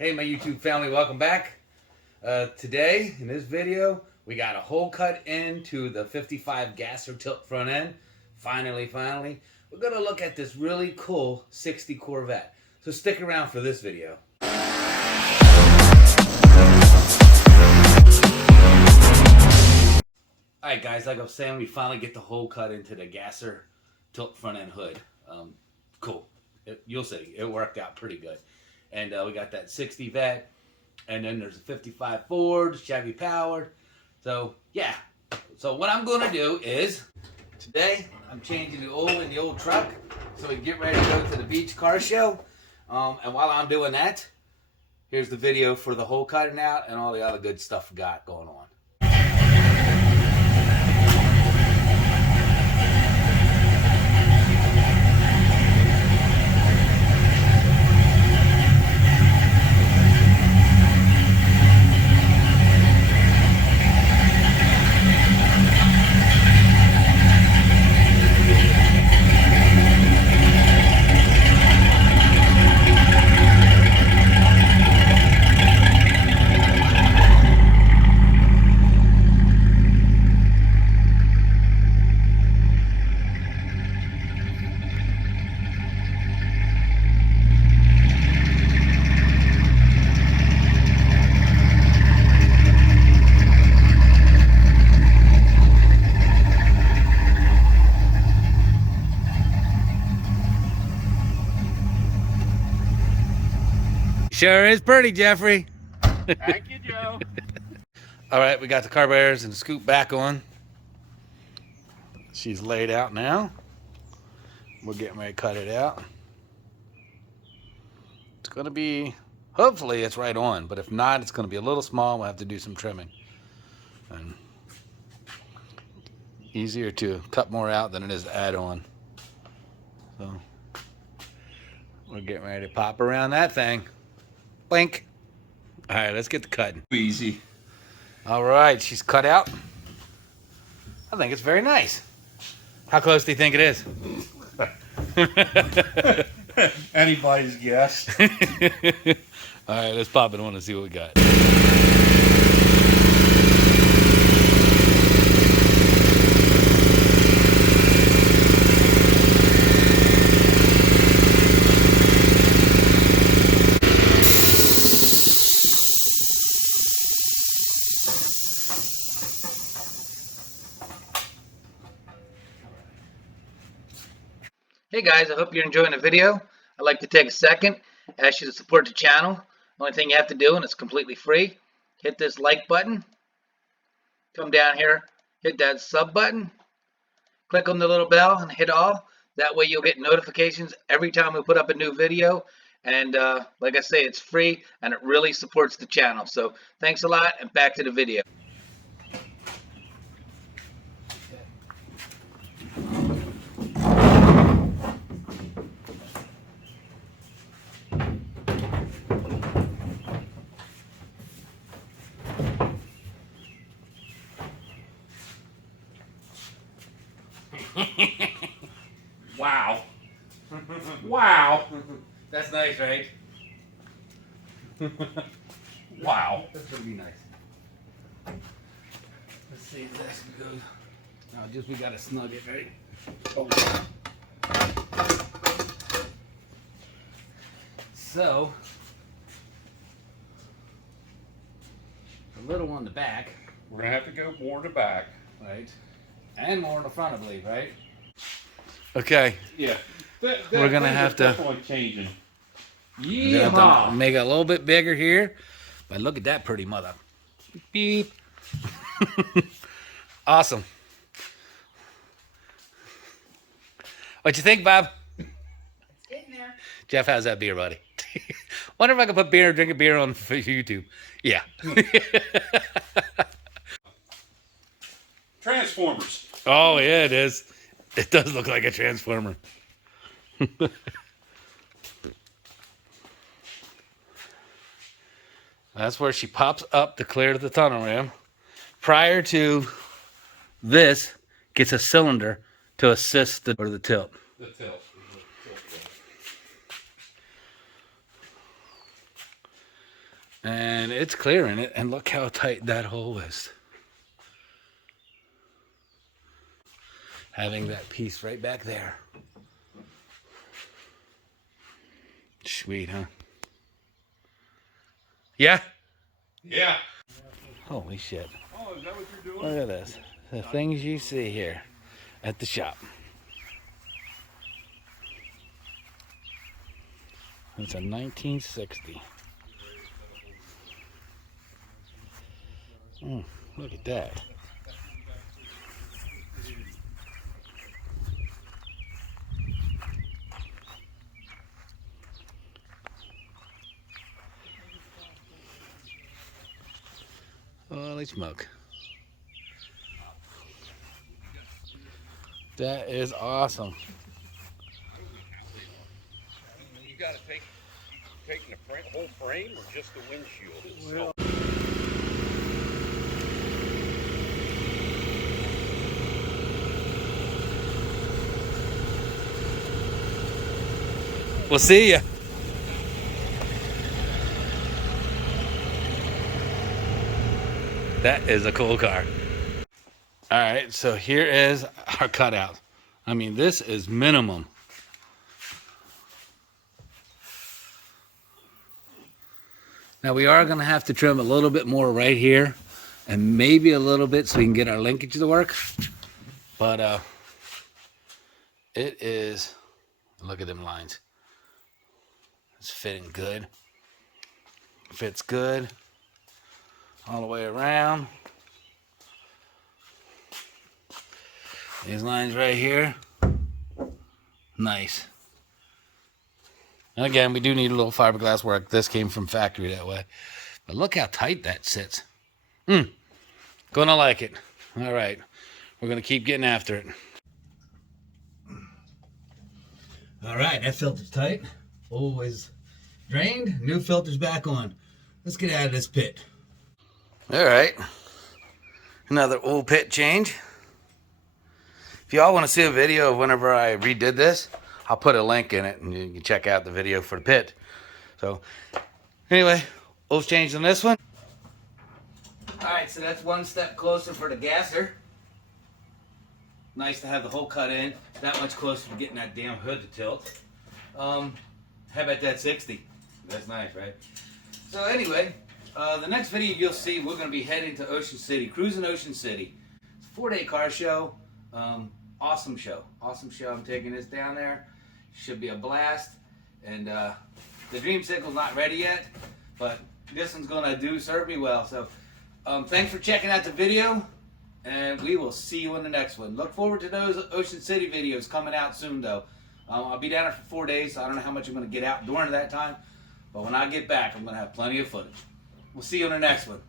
Hey my YouTube family, welcome back. Today, in this video, we got a hole cut into the 55 gasser tilt front end. Finally, we're going to look at this really cool 60 Corvette. So stick around for this video. Alright guys, like I was saying, we finally get the hole cut into the gasser tilt front end hood. Cool. You'll see, it worked out pretty good. And we got that 60 vet, and then there's a 55 Ford, Chevy powered. So yeah, so what I'm going to do is, today I'm changing the oil in the old truck so we can get ready to go to the beach car show. And while I'm doing that, here's the video for the hole cutting out and all the other good stuff we got going on. Sure is pretty, Jeffrey. Thank you, Joe. All right, we got the carburetors and the scoop back on. She's laid out now. We're getting ready to cut it out. It's going to be, hopefully it's right on, but if not, it's going to be a little small. We'll have to do some trimming. And easier to cut more out than it is to add on. So we're getting ready to pop around that thing. Blink. All right, let's get the cutting. Easy. All right, she's cut out. I think it's very nice. How close do you think it is? Anybody's guess. All right, let's pop it on and see what we got. Hey guys, I hope you're enjoying the video. I'd like to take a second, ask you to support the channel. The only thing you have to do, and it's completely free, hit this like button, come down here, hit that sub button, click on the little bell and hit all. That way you'll get notifications every time we put up a new video. And like I say, it's free and it really supports the channel. So thanks a lot, and back to the video. Wow. Wow. That's nice, right? Wow. That's gonna be nice. Let's see if this goes. Now, just we gotta snug it, right? Oh. So, a little on the back, We're gonna have to go more to back. right? And more in the front, I believe, right? Okay. Yeah. We're gonna have to- definitely changing. We're gonna have to make it a little bit bigger here. But look at that pretty mother. Beep. Awesome. What you think, Bob? It's getting there. Jeff, how's that beer, buddy? Wonder if I could put drink a beer on for YouTube. Yeah. Transformers. Oh, yeah, it is. It does look like a transformer. That's where she pops up to clear the tunnel ram. Prior to this, gets a cylinder to assist the tilt. The tilt. And it's clearing it, and look how tight that hole is. Having that piece right back there. Sweet, huh? Yeah? Yeah. Holy shit. Oh, is that what you're doing? Look at this. The things you see here at the shop. It's a 1960. Look at that. Holy smoke. That is awesome. You got to taking the whole frame or just the windshield itself? We'll see ya. That is a cool car. All right, so here is our cutout. I mean, this is minimum. Now we are gonna have to trim a little bit more right here and maybe a little bit so we can get our linkage to work. But it is, look at them lines. It's fitting good. Fits good. All the way around. These lines right here. Nice. And again, we do need a little fiberglass work. This came from factory that way. But look how tight that sits. Gonna like it. All right. We're gonna keep getting after it. All right, that filter's tight. Always drained. New filter's back on. Let's get out of this pit. All right. Another oil pit change. If y'all want to see a video of whenever I redid this, I'll put a link in it and you can check out the video for the pit. So anyway, oil's changed on this one. All right, so that's one step closer for the gasser. Nice to have the hole cut in. That much closer to getting that damn hood to tilt. How about that 60? That's nice, right? So anyway, the next video you'll see, we're going to be heading to Ocean City, cruising Ocean City. It's a 4-day car show. Awesome show. Awesome show. I'm taking this down there. Should be a blast. And the Dreamsicle's not ready yet, but this one's going to serve me well. So thanks for checking out the video, and we will see you in the next one. Look forward to those Ocean City videos coming out soon, though. I'll be down there for 4 days, so I don't know how much I'm going to get out during that time, but when I get back, I'm going to have plenty of footage. We'll see you in the next one.